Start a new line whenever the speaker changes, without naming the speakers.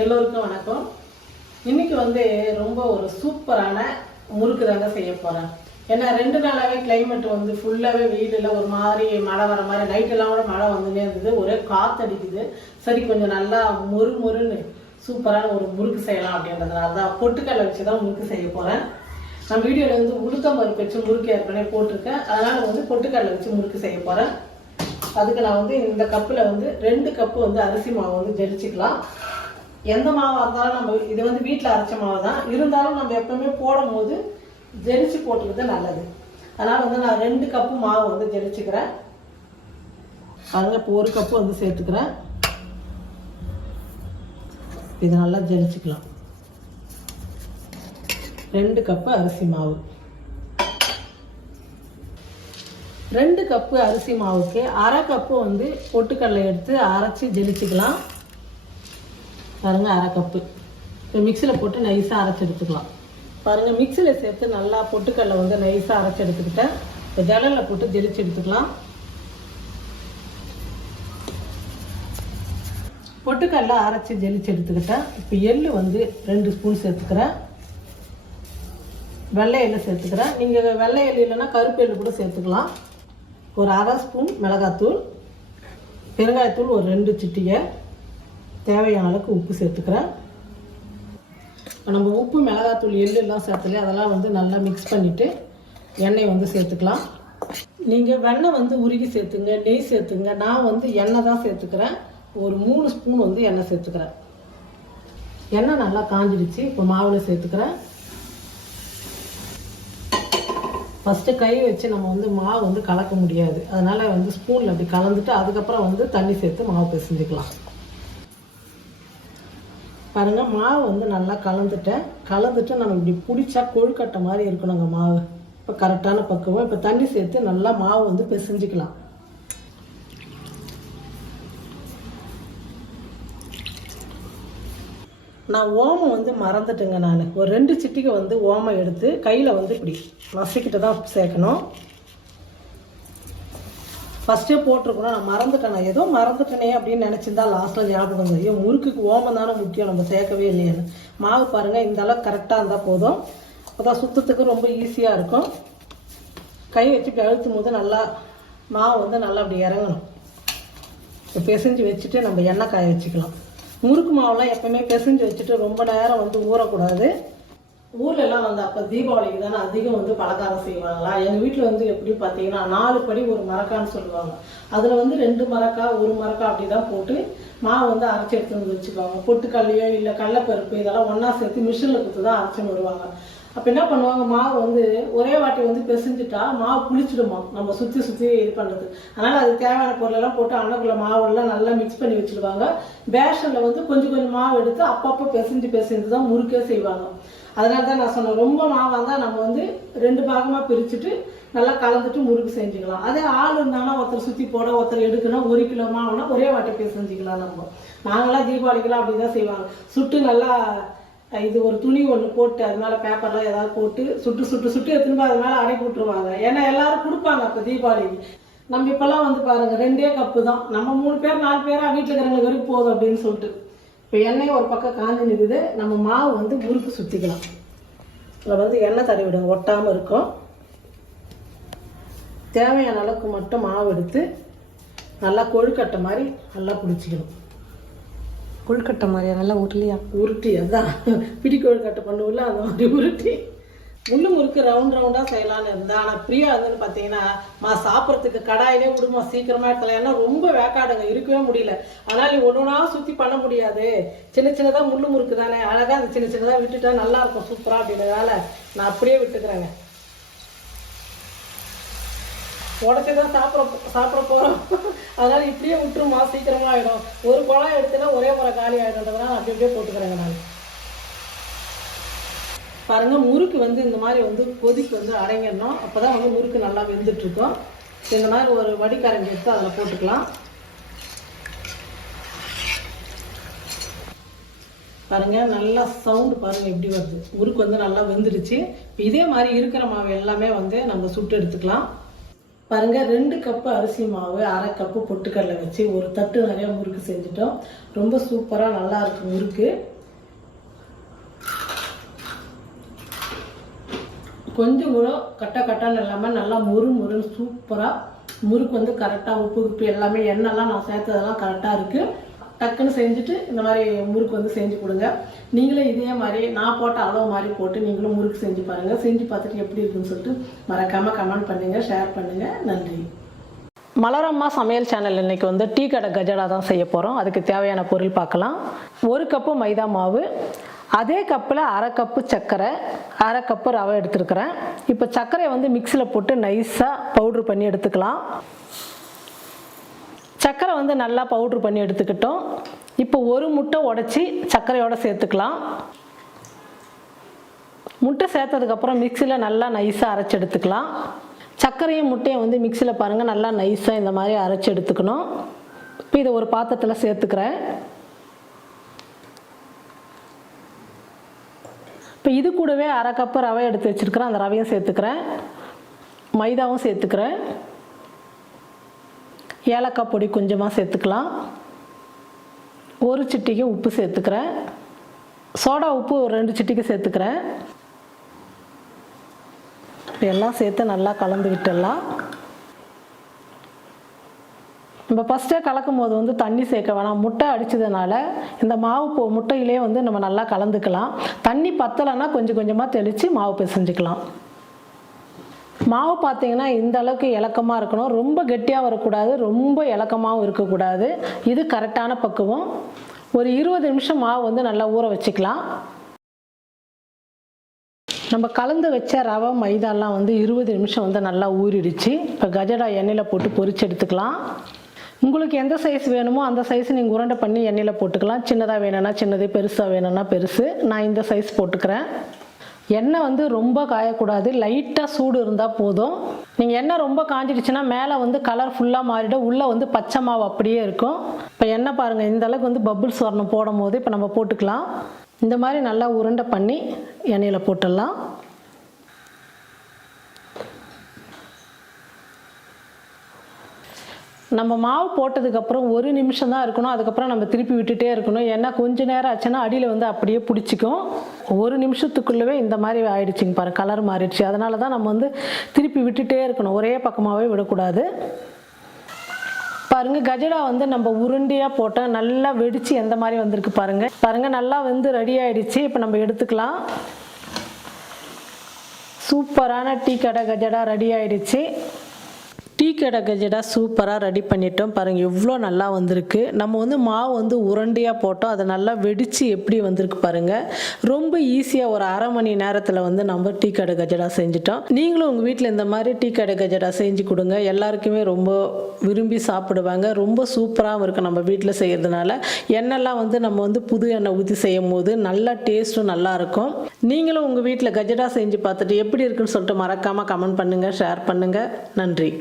எல்லோருக்கும் வணக்கம். இன்னைக்கு வந்து ரொம்ப ஒரு சூப்பரான முறுக்கு தாங்க செய்ய போறேன். ஏன்னா ரெண்டு நாளாவே கிளைமேட் வந்து ஃபுல்லாவே வெயிலில் ஒரு மாதிரி மழை வர மாதிரி நைட்டெல்லாம் கூட மழை வந்துனே இருந்தது. ஒரே காற்றடிக்குது சரி கொஞ்சம் நல்லா மொறு மொறுன்னு சூப்பரான ஒரு முறுக்கு செய்யலாம் அப்படின்றதுனால தான் பொட்டுக்கடலை வச்சு தான் முறுக்கு செய்ய போறேன். நான் வீடியோவில் வந்து உளுத்தம் பருப்பு வச்சு முறுக்கு ஏற்கனவே போட்டிருக்கேன். அதனால வந்து பொட்டுக்கடலை வச்சு முறுக்கு செய்ய போறேன். அதுக்கு நான் வந்து இந்த கப்பில் வந்து ரெண்டு கப்பு வந்து அரிசி மாவு வந்து ஜெரிச்சிக்கலாம். எந்த மாவாக இருந்தாலும் நம்ம இது வந்து வீட்டில் அரைச்ச மாவு தான். இருந்தாலும் நம்ம எப்பவுமே போடும் போது ஜெரிச்சு போட்டுக்கிறது நல்லது. அதனால் வந்து நான் ரெண்டு கப்பு மாவு வந்து ஜெரிச்சுக்கிறேன். அதில் இப்போ ஒரு கப்பு வந்து சேர்த்துக்கிறேன். இது நல்லா ஜெரிச்சுக்கலாம். ரெண்டு கப்பு அரிசி மாவு. ரெண்டு கப்பு அரிசி மாவுக்கு அரை கப்பு வந்து பொட்டுக்கடலை எடுத்து அரைச்சி ஜெலிச்சுக்கலாம் பாருங்க அரை கப்பு இப்போ மிக்சியில் போட்டு நைஸாக அரைச்சி எடுத்துக்கலாம். பாருங்கள் மிக்சியில் சேர்த்து நல்லா பொட்டுக்கடலை வந்து நைஸாக அரைச்சி எடுத்துக்கிட்டேன். இப்போ ஜலலில் போட்டு ஜெலிச்சு எடுத்துக்கலாம். பொட்டுக்கடலை அரைச்சி ஜெலிச்சு எடுத்துக்கிட்டேன். இப்போ எள்ளு வந்து ரெண்டு ஸ்பூன் சேர்த்துக்கிறேன். வெள்ளை எள்ளு சேர்த்துக்கிறேன். நீங்கள் வெள்ளை எள்ளு இல்லைன்னா கருப்பு எள்ளு கூட சேர்த்துக்கலாம். ஒரு அரை ஸ்பூன் மிளகாத்தூள். பெருங்காயத்தூள் ஒரு ரெண்டு சிட்டிகை. தேவையான அளவுக்கு உப்பு சேர்த்துக்கிறேன். இப்போ நம்ம உப்பு மிளகாத்தூள் எள்ளு எல்லாம் அதெல்லாம் வந்து நல்லா மிக்ஸ் பண்ணிவிட்டு எண்ணெய் வந்து சேர்த்துக்கலாம். நீங்கள் வெண்ணெய் வந்து உருகி சேர்த்துங்க நெய் சேர்த்துங்க. நான் வந்து எண்ணெய் தான் சேர்த்துக்கிறேன். ஒரு மூணு ஸ்பூன் வந்து எண்ணெய் சேர்த்துக்கிறேன். எண்ணெய் நல்லா காஞ்சிடுச்சு. இப்போ மாவில் சேர்த்துக்கிறேன். ஃபஸ்ட்டு கை வச்சு நம்ம வந்து மாவு வந்து கலக்க முடியாது. அதனால் வந்து ஸ்பூனில் அப்படி கலந்துட்டு அதுக்கப்புறம் வந்து தண்ணி சேர்த்து மாவு பிசைஞ்சுக்கலாம். பாருங்கள் மாவு வந்து நல்லா கலந்துட்டேன். கலந்துட்டு நம்ம இப்படி பிடிச்சா கொழுக்கட்டை மாதிரி இருக்கணுங்க மாவு. இப்போ கரெக்டான பக்குவம். இப்போ தண்ணி சேர்த்து நல்லா மாவு வந்து பிசைஞ்சிக்கலாம். நான் ஓமம் வந்து மறந்துட்டேங்க நான். ஒரு ரெண்டு சிட்டிக்கு வந்து ஓமம் எடுத்து கையில் வந்து இப்படி வசிக்கிட்டு தான் சேர்க்கணும். ஃபஸ்ட்டே போட்டிருக்கணும் நான் மறந்துட்டேன். ஏதோ மறந்துட்டேனே அப்படின்னு நினச்சிருந்தா லாஸ்ட்டில் ஞாபகம் வந்து ஐயோ முறுக்குக்கு ஓமம் தானே முக்கியம் நம்ம சேர்க்கவே இல்லையான்னு. மாவு பாருங்கள் இந்த அளவுக்கு கரெக்டாக இருந்தால் போதும். அதான் சுத்தத்துக்கு ரொம்ப ஈஸியாக இருக்கும். கை வச்சு அழுத்தும் போது நல்லா மாவு வந்து நல்லா அப்படி இறங்கணும். இப்போ பிசைஞ்சு வச்சுட்டு நம்ம எண்ணெய் காய வச்சுக்கலாம். முறுக்கு மாவுலாம் எப்பவுமே பிசைஞ்சு வச்சுட்டு ரொம்ப நேரம் வந்து ஊறக்கூடாது. ஊர்ல எல்லாம் வந்து அப்போ தீபாவளிக்கு தானே அதிகம் வந்து பலகாரம் செய்வாங்களா? எங்கள் வீட்டில் வந்து எப்படி பார்த்தீங்கன்னா நாலு படி ஒரு மரக்கான்னு சொல்லுவாங்க. அதில் வந்து ரெண்டு மரக்கா ஒரு மரக்கா அப்படி தான் போட்டு மாவு வந்து அரைச்சி எடுத்து வந்து வச்சுக்குவாங்க. பொட்டுக்கல்லையோ இல்லை கடலப்பருப்பு இதெல்லாம் ஒன்றா சேர்த்து மிஷினில் கொடுத்து தான் அரைச்சின்னு விடுவாங்க அப்போ என்ன பண்ணுவாங்க மாவு வந்து ஒரே வாட்டி வந்து பிசைஞ்சிட்டா மாவு புளிச்சிடுமா? நம்ம சுற்றி சுற்றி இது பண்ணுறது அதனால் அது தேவையான பொருளெல்லாம் போட்டு அன்னக்குள்ள மாவுலாம் நல்லா மிக்ஸ் பண்ணி வச்சுடுவாங்க. பேஷனில் வந்து கொஞ்சம் கொஞ்சம் மாவு எடுத்து அப்பப்போ பிசைஞ்சு பிசைஞ்சு தான் முறுக்கே செய்வாங்க. அதனால தான் நான் சொன்னேன் ரொம்ப மாவாக இருந்தால் நம்ம வந்து ரெண்டு பாகமாக பிரிச்சுட்டு நல்லா கலந்துட்டு முறுக்கு செஞ்சுக்கலாம். அதே ஆள் இருந்தாங்கன்னா ஒருத்தர் சுற்றி போட ஒருத்தர் எடுக்கணும் ஒரு கிலோ மாவுனா ஒரே வாட்டி போய் செஞ்சுக்கலாம் நம்ம. நாங்களாம் தீபாவளிக்கெல்லாம் அப்படி தான் செய்வாங்க. சுட்டு நல்லா இது ஒரு துணி ஒன்று போட்டு அது மேலே பேப்பர்லாம் ஏதாவது போட்டு சுட்டு சுட்டு சுட்டு எடுத்துன்னு போய் அது மேலே அடக்கி விட்டுருவாங்க ஏன்னா எல்லாரும் கொடுப்பாங்க அப்போ தீபாவளிக்கு. நம்ம இப்போல்லாம் வந்து பாருங்கள் ரெண்டே கப்பு தான். நம்ம மூணு பேர் நாலு பேராக வீட்டில் இருக்கிறவங்களுக்கு வரைக்கும் போதும் அப்படின்னு சொல்லிட்டு. இப்போ எண்ணெய் ஒரு பக்கம் காஞ்சி நிற்குது நம்ம மாவு வந்து முறுக்கு சுற்றிக்கலாம் இதில் வந்து எண்ணெய் தடவி விடுங்க. ஒட்டாமல் இருக்கும். தேவையான அளவுக்கு மட்டும் மாவு எடுத்து நல்லா கொழுக்கட்டை மாதிரி நல்லா பிடிச்சிக்கணும்.
கொழுக்கட்டை மாதிரியா? நல்லா உருளியா?
உருட்டி அதான். பிடி கொழுக்கட்டை பண்ணுவோம்ல அந்த மாதிரி உருட்டி. முள்ளு முறுக்கு ரவுண்ட் ரவுண்டாக செய்யலாம்னு இருந்தேன். ஆனால் பிரியா வந்து பார்த்தீங்கன்னா மா சாப்பிட்றதுக்கு கடாயிலே விடுமா சீக்கிரமா எடுத்தலாம் ஏன்னா ரொம்ப வேக்காடுங்க இருக்கவே முடியல. அதனால நீ ஒன்று ஒன்றா சுற்றி பண்ண முடியாது. சின்ன சின்னதாக முள்ளு முறுக்கு தானே. அழகாக அந்த சின்ன சின்னதாக விட்டுட்டா நல்லா இருக்கும் சூப்பராக அப்படின்றதால நான் அப்படியே விட்டுக்கிறேங்க. உடச்சி தான் சாப்பிட சாப்பிட போகிறோம் அதனால இப்படியே விட்டுருமா சீக்கிரமா ஆகிடும் ஒரு குழாய் எடுத்துனா ஒரே முறை காலி ஆகிடுன்றதுனால அப்படி அப்படியே போட்டுக்கிறேங்க நான். பாருங்க முறுக்கு வந்து இந்த மாதிரி வந்து கொதிக்கு வந்து அடங்கிடணும் அப்பதான் வந்து முறுக்கு நல்லா வெந்துட்டு இருக்கும் இந்த மாதிரி ஒரு வடிகரண்டி எடுத்து அதில் போட்டுக்கலாம். பாருங்க நல்லா சவுண்டு பாருங்க எப்படி வருது. முறுக்கு வந்து நல்லா வெந்துடுச்சு. இப்போ இதே மாதிரி இருக்கிற மாவு எல்லாமே வந்து நம்ம சுட்டு எடுத்துக்கலாம்.
பாருங்க ரெண்டு கப்பு அரிசி மாவு அரை கப்பு பொட்டுக்கடலை வச்சு ஒரு தட்டு நிறைய முறுக்கு செஞ்சுட்டோம். ரொம்ப சூப்பராக நல்லா இருக்கு முறுக்கு. கொஞ்சம் கூட கட்ட கட்டான்னு இல்லாமல் நல்லா முறு முறுன்னு சூப்பராக முறுக்கு வந்து கரெக்டாக உப்பு உப்பு எல்லாமே எண்ணெய்லாம் நான் சேர்த்ததெல்லாம் கரெக்டாக இருக்குது டக்குன்னு செஞ்சுட்டு இந்த மாதிரி முறுக்கு வந்து செஞ்சு கொடுங்க. நீங்களும் இதே மாதிரி நான் போட்ட அளவு மாதிரி போட்டு நீங்களும் முறுக்கு செஞ்சு பாருங்கள் செஞ்சு பார்த்துட்டு எப்படி இருக்குன்னு சொல்லிட்டு மறக்காமல் கமெண்ட் பண்ணுங்கள் ஷேர் பண்ணுங்கள் நன்றி.
மலரம்மா சமையல் சேனல் இன்னைக்கு வந்து டீ கடை கஜடா தான் செய்ய போகிறோம் அதுக்கு தேவையான பொருள் பார்க்கலாம். ஒரு கப்பு மைதா மாவு அதே கப்பில் அரை கப்பு சர்க்கரை அரை கப்பு ரவை எடுத்துருக்கிறேன். இப்போ சர்க்கரையை வந்து மிக்சியில் போட்டு நைஸாக பவுட்ரு பண்ணி எடுத்துக்கலாம். சர்க்கரை வந்து நல்லா பவுட்ரு பண்ணி எடுத்துக்கிட்டோம். இப்போ ஒரு முட்டை உடச்சி சர்க்கரையோடு சேர்த்துக்கலாம். முட்டை சேர்த்ததுக்கப்புறம் மிக்சியில் நல்லா நைஸாக அரைச்சி எடுத்துக்கலாம். சர்க்கரையும் முட்டையும் வந்து மிக்சியில் பாருங்கள் நல்லா நைஸாக இந்த மாதிரி அரைச்சி எடுத்துக்கணும். இப்போ இதை ஒரு பாத்திரத்தில் சேர்த்துக்கிறேன். இப்போ இது கூடவே அரை கப்பு ரவை எடுத்து வச்சுருக்கிறேன். அந்த ரவையும் சேர்த்துக்கிறேன். மைதாவும் சேர்த்துக்கிறேன். ஏலக்காய் பொடி கொஞ்சமாக சேர்த்துக்கலாம். ஒரு சிட்டிக்கு உப்பு சேர்த்துக்கிறேன். சோடா உப்பு ஒரு ரெண்டு சிட்டிக்கு சேர்த்துக்கிறேன். எல்லாம் சேர்த்து நல்லா கலந்துக்கிட்டலாம் நம்ம ஃபஸ்ட்டே கலக்கும் போது வந்து தண்ணி சேர்க்க வேணாம். முட்டை அடித்ததுனால இந்த மாவு போ முட்டையிலே வந்து நம்ம நல்லா கலந்துக்கலாம். தண்ணி பத்தலைன்னா கொஞ்சம் கொஞ்சமாக தெளித்து மாவு பிசைஞ்சிக்கலாம். மாவு பார்த்தீங்கன்னா இந்த அளவுக்கு இலக்கமாக இருக்கணும். ரொம்ப கெட்டியாக வரக்கூடாது ரொம்ப இலக்கமாகவும் இருக்கக்கூடாது. இது கரெக்டான பக்குவம். ஒரு இருபது நிமிஷம் மாவு வந்து நல்லா ஊற வச்சுக்கலாம். நம்ம கலந்து வச்ச ரவை மைதாலாம் வந்து இருபது நிமிஷம் வந்து நல்லா ஊறிடுச்சு. இப்போ கஜடா எண்ணெயில் போட்டு பொரிச்சு எடுத்துக்கலாம். உங்களுக்கு எந்த சைஸ் வேணுமோ அந்த சைஸ் நீங்கள் உருண்டை பண்ணி எண்ணெயில் போட்டுக்கலாம். சின்னதாக வேணும்னா சின்னது பெருசாக வேணும்னா பெருசு. நான் இந்த சைஸ் போட்டுக்கிறேன். எண்ணெய் வந்து ரொம்ப காயக்கூடாது. லைட்டாக சூடு இருந்தால் போதும். நீங்கள் எண்ணெய் ரொம்ப காஞ்சிடுச்சுன்னா மேலே வந்து கலர் ஃபுல்லாக மாறிடும். உள்ளே வந்து பச்சை மாவு அப்படியே இருக்கும். இப்போ எண்ணெய் பாருங்கள் இந்த அளவுக்கு வந்து பபுள்ஸ் வரணும் போடும் போது இப்போ நம்ம போட்டுக்கலாம். இந்த மாதிரி நல்லா உருண்டை பண்ணி எண்ணெயில் போட்டுடலாம். நம்ம மாவு போட்டதுக்கப்புறம் ஒரு நிமிஷம் தான் இருக்கணும். அதுக்கப்புறம் நம்ம திருப்பி விட்டுட்டே இருக்கணும். ஏன்னா கொஞ்ச நேரம் ஆச்சுன்னா அடியில் வந்து அப்படியே பிடிச்சிக்கும். ஒரு நிமிஷத்துக்குள்ளவே இந்த மாதிரி ஆயிடுச்சுங்க பாருங்க. கலர் மாறிடுச்சு. அதனால தான் நம்ம வந்து திருப்பி விட்டுட்டே இருக்கணும். ஒரே பக்கமாகவே விடக்கூடாது. பாருங்க கஜடா வந்து நம்ம உருண்டியாக போட்டோம் நல்லா வெடிச்சு எந்த மாதிரி வந்திருக்கு பாருங்க. பாருங்க நல்லா வந்து ரெடி ஆயிடுச்சு. இப்போ நம்ம எடுத்துக்கலாம். சூப்பரான டீ கடை கஜடா ரெடி ஆயிடுச்சு. டீ கடை கஜடா சூப்பராக ரெடி பண்ணிட்டோம். பாருங்கள் எவ்வளோ நல்லா வந்திருக்கு. நம்ம வந்து மாவு வந்து உருண்டையாக போட்டோம். அதை நல்லா வெடித்து எப்படி வந்திருக்கு பாருங்கள் ரொம்ப ஈஸியாக ஒரு அரை மணி நேரத்தில் வந்து நம்ம டீ கடை கஜடா செஞ்சுட்டோம். நீங்களும் உங்கள் வீட்டில் இந்த மாதிரி டீ கடை கஜடா செஞ்சு கொடுங்க. எல்லாருக்குமே ரொம்ப விரும்பி சாப்பிடுவாங்க. ரொம்ப சூப்பராகவும் இருக்குது நம்ம வீட்டில் செய்கிறதுனால எண்ணெய்லாம் வந்து நம்ம வந்து புது எண்ணெய் ஊற்றி செய்யும் போது நல்லா டேஸ்ட்டும் நல்லாயிருக்கும் நீங்களும் உங்கள் வீட்டில் கஜடா செஞ்சு பார்த்துட்டு எப்படி இருக்குன்னு சொல்லிட்டு மறக்காமல் கமெண்ட் பண்ணுங்கள் ஷேர் பண்ணுங்கள் நன்றி.